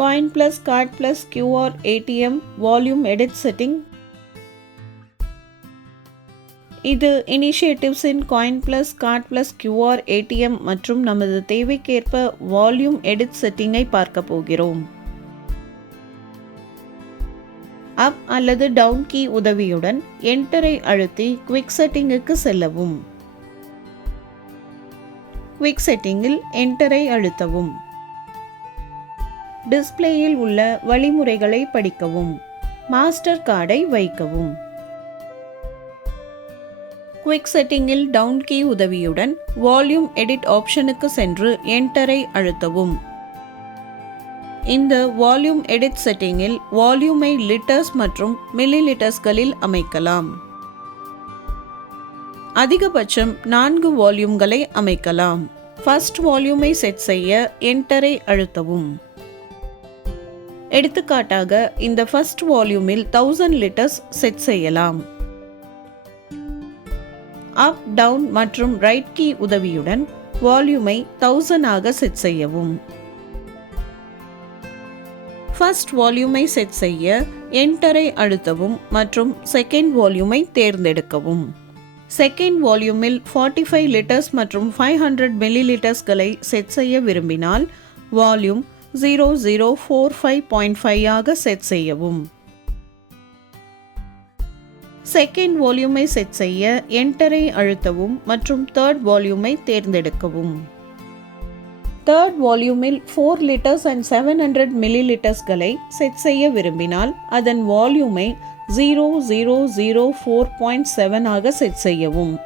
Coin plus Card plus QR ATM Volume Edit Setting. இது Initiatives in Coin plus Card plus QR ATM மற்றும் நமது தேவைக்கேற்ப volume edit செட்டிங்கை பார்க்க போகிறோம். அப் அல்லது டவுன் கீ உதவியுடன் என்டரை அழுத்தி குவிக் செட்டிங்குக்கு செல்லவும். குவிக் செட்டிங்கில் என்டரை அழுத்தவும். டிஸ்ப்ளேயில் உள்ள வழிமுறைகளை படிக்கவும். மாஸ்டர் கார்டை வைக்கவும். குவிக் செட்டிங்கில் டவுன் கீ உதவியுடன் வால்யூம் எடிட் ஆப்ஷனுக்கு சென்று என்டரை அழுத்தவும். இந்த வால்யூம் எடிட் செட்டிங்கில் வால்யூமை லிட்டர்ஸ் மற்றும் மில்லி லிட்டர்ஸ்களில் அமைக்கலாம். அதிகபட்சம் 4 வால்யூம்களை அமைக்கலாம். ஃபர்ஸ்ட் வால்யூமை செட் செய்ய என்டரை அழுத்தவும். எடுத்துக்காட்டாக இந்த ஃபர்ஸ்ட் வால்யூமில் 1000 லிட்டர்ஸ் செட் செய்யலாம். அப், டவுன் மற்றும் ரைட் கீ உதவியுடன் வால்யூமை 1000 ஆக செட் செய்யவும். ஃபர்ஸ்ட் வால்யூமை செட் செய்ய என்டரை அழுத்தவும் மற்றும் செகண்ட் வால்யூமை தேர்ந்தெடுக்கவும். செகண்ட் வால்யூமில் 45 லிட்டர்ஸ் மற்றும் 500 மில்லி லிட்டர்ஸ்களை செட் செய்ய விரும்பினால் வால்யூம் 0045.5 ஆக செட் செய்யவும். செகண்ட் வால்யூமை செட் செய்ய என்டரை அழுத்தவும் மற்றும் தேர்ட் வால்யூமை தேர்ந்தெடுக்கவும். தேர்ட் வால்யூமில் 4 லிட்டர்ஸ் அண்ட் 700 மில்லி லிட்டர்ஸ்களை செட் செய்ய விரும்பினால் அதன் வால்யூமை 0004.7 ஆக செட் செய்யவும்.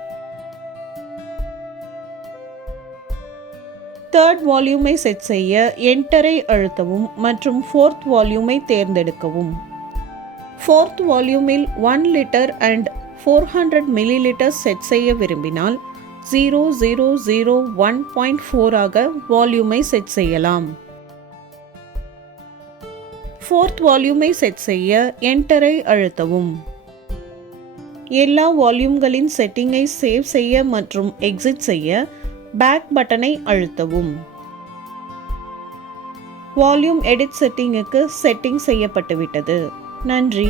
தேர்ட் வால்யூமை செட் செய்ய என்டரை அழுத்தவும் மற்றும் ஃபோர்த் வால்யூமை தேர்ந்தெடுக்கவும். ஃபோர்த் வால்யூமில் 1 litre and 400 millilitres set செய்ய விரும்பினால் 0001.4 ஆக வால்யூமை செட் செய்யலாம். ஃபோர்த் வால்யூமை செட் செய்ய என்டரை அழுத்தவும். எல்லா வால்யூம்களின் செட்டிங்கை சேவ் செய்ய மற்றும் எக்ஸிட் செய்ய பேக் பட்டனை அழுத்தவும். Volume edit செட்டிங்குக்கு setting செய்யப்பட்டுவிட்டது. நன்றி.